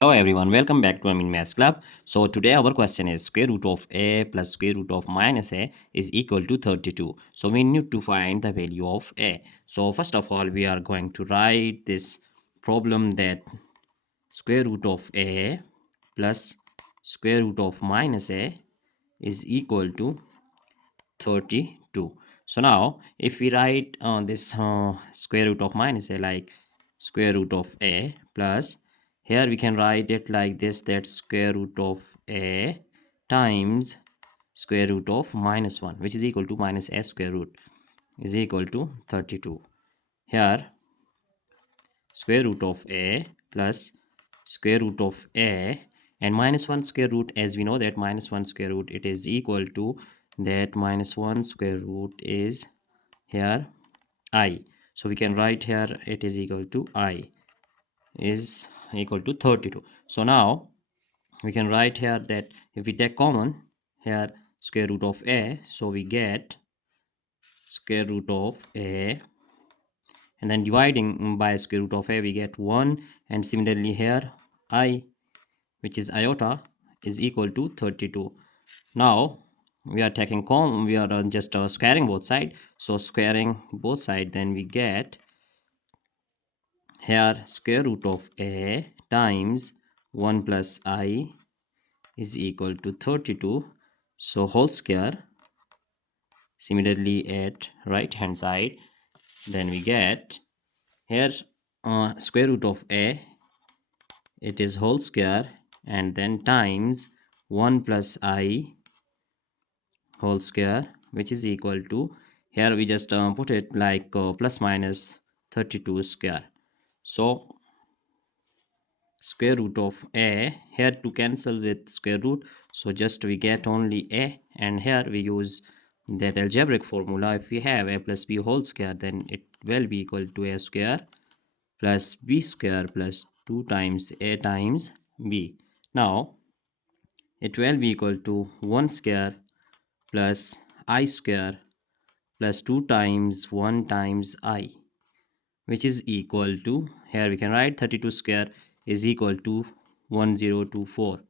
Hello everyone, welcome back to Maths Club. So today our question is square root of a plus square root of minus a is equal to 32. So we need to find the value of a. So first of all we are going to write this problem that square root of a plus square root of minus a is equal to 32. So now if we write this square root of minus a like square root of a plus, here we can write it like this, that square root of a times square root of minus 1, which is equal to minus a square root, is equal to 32. Here square root of a plus square root of a and minus 1 square root, as we know that minus 1 square root, it is equal to that minus 1 square root is here I. So we can write here it is equal to I is equal to 32. So now we can write here that if we take common here square root of a, so we get square root of a, and then dividing by square root of a we get 1, and similarly here I, which is iota, is equal to 32. Now we are taking we are just squaring both sides, so squaring both sides, then we get here square root of a times 1 plus I is equal to 32, so whole square. Similarly at right hand side, then we get here square root of a, it is whole square, and then times 1 plus I whole square, which is equal to, here we just put it like plus minus 32 square. So square root of a, here to cancel with square root, so just we get only a, and here we use that algebraic formula. If we have a plus b whole square, then it will be equal to a square plus b square plus 2 times a times b. Now it will be equal to 1 square plus I square plus 2 times 1 times I, which is equal to, here we can write 32 square is equal to 1024.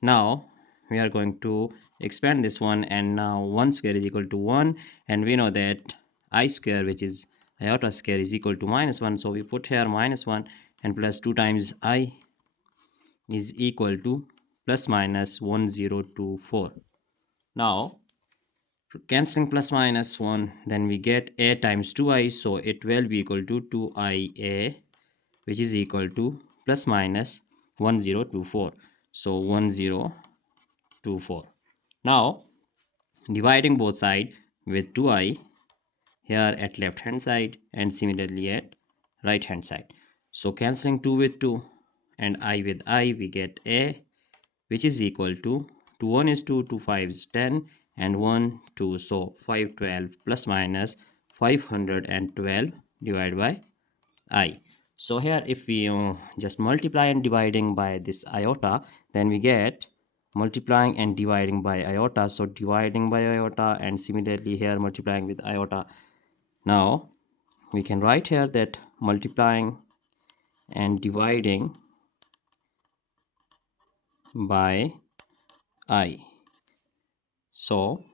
Now we are going to expand this one, and now 1 square is equal to 1, and we know that I square, which is iota square, is equal to minus 1, so we put here minus 1, and plus 2 times I is equal to plus minus 1024. Now cancelling plus minus 1, then we get a times 2i, so it will be equal to 2ia, which is equal to plus minus 1024, so 1024. Now dividing both sides with 2i here at left hand side and similarly at right hand side, so cancelling 2 with 2 and I with I, we get a, which is equal to 2 1 is 2, 2 5 is 10, and 1 2, so 512 plus minus 512 divided by I. So here if we just multiply and dividing by this iota, then we get multiplying and dividing by iota, so dividing by iota and similarly here multiplying with iota. Now we can write here that multiplying and dividing by I, so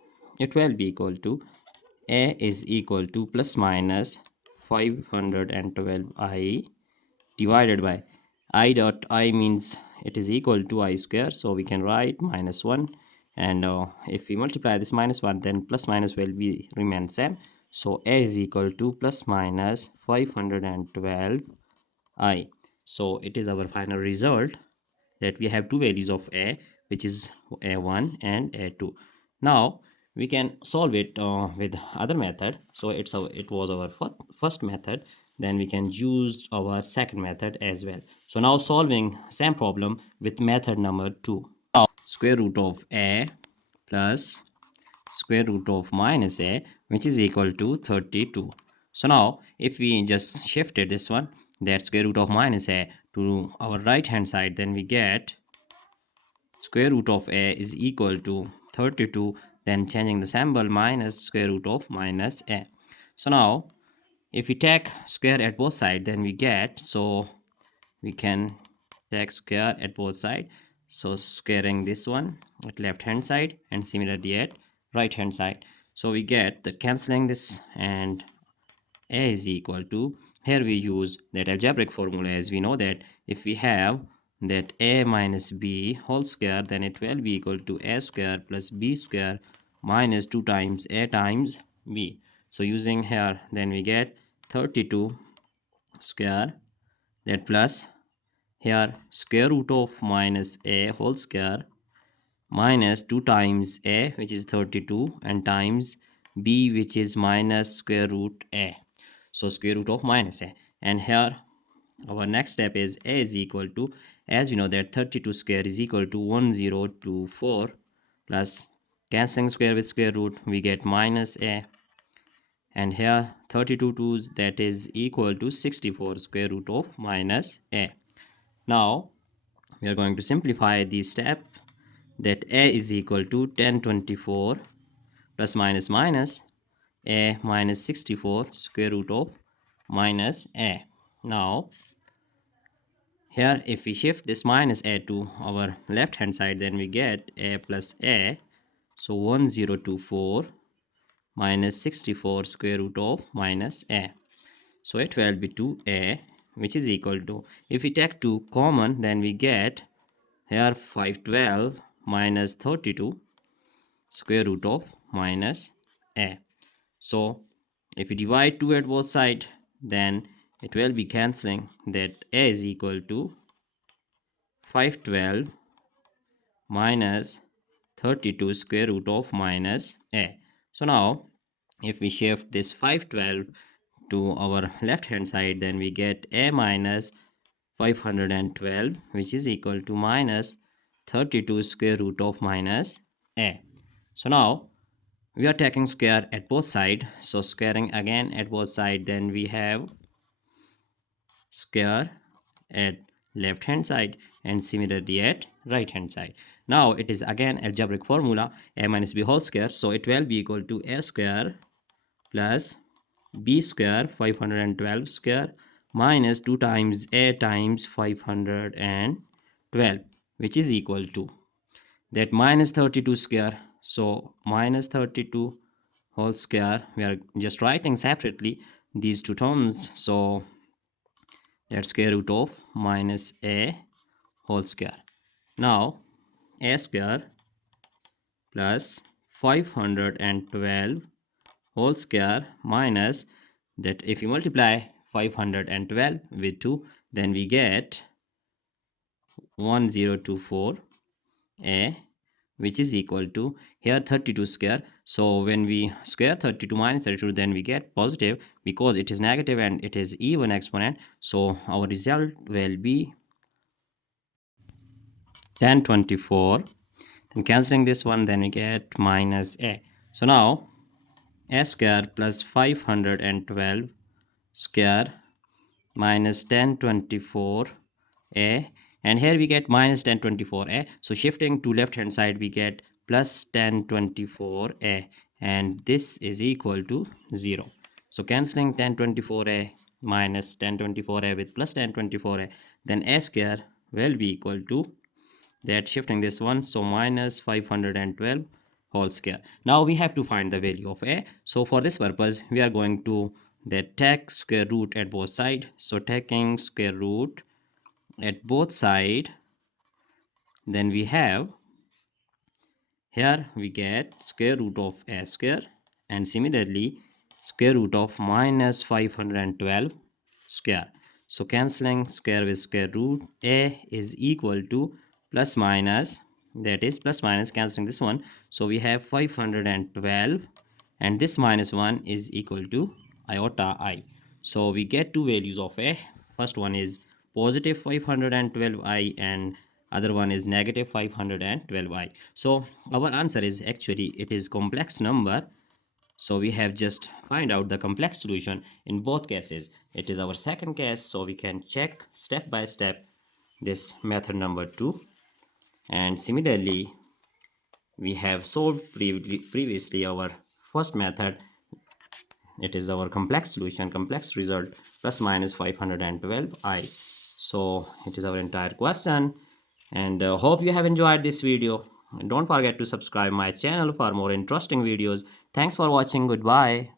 it will be equal to a is equal to plus minus 512I divided by I dot I means it is equal to I square, so we can write minus 1, and if we multiply this minus 1, then plus minus will be remain same, so a is equal to plus minus 512 I. So it is our final result, that we have two values of a, which is a1 and a2. Now we can solve it with other method, so it was our first method, then we can use our second method as well. So now solving same problem with method number 2. Now square root of a plus square root of minus a, which is equal to 32. So now if we just shifted this one, that square root of minus a, to our right hand side, then we get square root of a is equal to 32, then changing the symbol minus square root of minus a. So now if we take square at both sides, then we get, so we can take square at both sides. So squaring this one at left hand side and similarly at right hand side. So we get that cancelling this, and a is equal to, here we use that algebraic formula, as we know that if we have that a minus b whole square, then it will be equal to a square plus b square minus 2 times a times b. So using here, then we get 32 square, that plus here square root of minus a whole square minus 2 times a, which is 32, and times b, which is minus square root a. So square root of minus a. And here our next step is a is equal to, as you know that 32 square is equal to 1024, plus cancelling square with square root, we get minus a. And here 32 twos, that is equal to 64 square root of minus a. Now we are going to simplify this step, that a is equal to 1024 plus minus minus a minus 64 square root of minus a. Now here if we shift this minus a to our left hand side, then we get a plus a. So 1024 minus 64 square root of minus a. So it will be 2a, which is equal to, if we take 2 common, then we get here 512 minus 32 square root of minus a. So if we divide 2 at both sides, then it will be cancelling, that a is equal to 512 minus 32 square root of minus a. So now if we shift this 512 to our left hand side, then we get a minus 512, which is equal to minus 32 square root of minus a. So now we are taking square at both sides. So squaring again at both sides, then we have square at left hand side and similarly at right hand side. Now it is again algebraic formula, a minus b whole square. So it will be equal to a square plus b square 512 square minus 2 times a times 512, which is equal to that minus 32 square. So minus 32 whole square, we are just writing separately these two terms. So that's square root of minus a whole square. Now a square plus 512 whole square minus that, if you multiply 512 with 2, then we get 1024 a, which is equal to here 32 square. So when we square 32 minus 32, then we get positive, because it is negative and it is even exponent. So our result will be 1024. Then cancelling this one, then we get minus a. So now a square plus 512 square minus 1024 a, and here we get minus 1024 a. So shifting to left hand side, we get plus 1024 a, and this is equal to 0. So cancelling 1024 a minus 1024 a with plus 1024 a, then a square will be equal to that, shifting this one, so minus 512 whole square. Now we have to find the value of a. So for this purpose, we are going to that take square root at both sides. So taking square root at both sides, then we have here we get square root of a square, and similarly square root of minus 512 square. So cancelling square with square root, a is equal to plus minus, that is plus minus, cancelling this one. So we have 512, and this minus 1 is equal to iota I. So we get two values of a. First one is positive 512i and other one is negative 512i. So our answer is actually, it is complex number. So we have just find out the complex solution in both cases. It is our second case, so we can check step by step this method number 2. And similarly, we have solved previously our first method. It is our complex solution, complex result plus minus 512i. So it is our entire question, and hope you have enjoyed this video. And don't forget to subscribe my channel for more interesting videos. Thanks for watching. Goodbye.